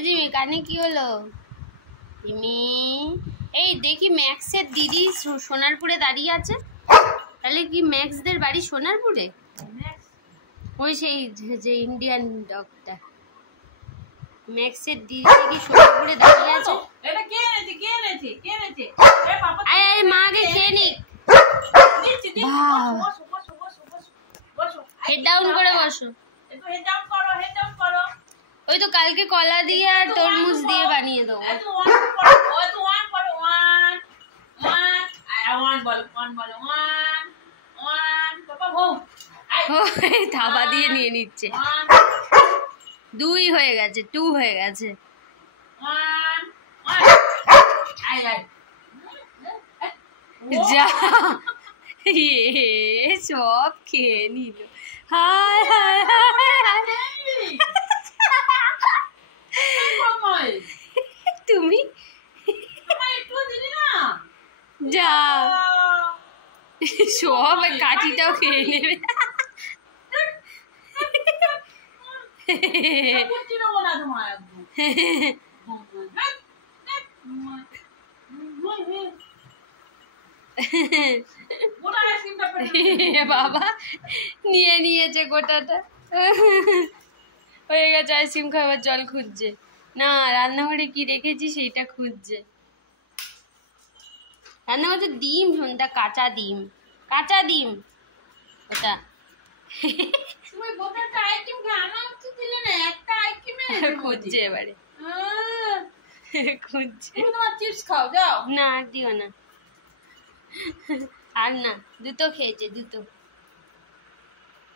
আজিমি কানে কি হলো? এই দেখি ম্যাক্সের দিদি সোনারপুরে দাঁড়িয়ে আছে। তাহলে কি ম্যাক্সদের বাড়ি সোনারপুরে? ওই সেই যে ইন্ডিয়ান ডগটা ম্যাক্সের দিদি কি সোনারপুরে দাঁড়িয়ে আছে? এটা কে এনেছে? কে এনেছে? কে এনেছে? এ পাপা আয় আয় মা আগে খেয়ে নিক। হেড ডাউন করে বসো। একটু হেড ডাউন করো, হেড ডাউন করো। ওই তো কালকে কলা দিয়ে আর তরমুজ দিয়ে বানিয়ে দেবো। একটু ওয়ান করো, একটু ওয়ান করো, ওয়ান ওয়ান আর ওয়ান বলো, ওয়ান ওয়ান পাপা বউ ওই থাবা দিয়ে নিয়ে নিচ্ছে। 2 হয়ে গেছে, 2 হয়ে গেছে। ওয়ান ওয়ান আই আই যা সব খেয়ে নিল। হায় হায় হায় তুমি যা সব কাঠিটাও খেয়ে নেবে। বাবা নিয়ে নিয়েছে গোটাটা। হয়ে গেছে আইসক্রিম খাবার জল খুঁজছে না, রান্নাঘরে কি রেখেছি সেইটা খুঁজছে। রান্নাঘরে ডিম, সন্ধ্যা কাঁচা ডিম, কাঁচা ডিম ওটা খুঁজছে এবারে, খুঁজছে। চিপস খাও যাও না আর দিও না, আর না, দুটো খেয়েছে দুটো।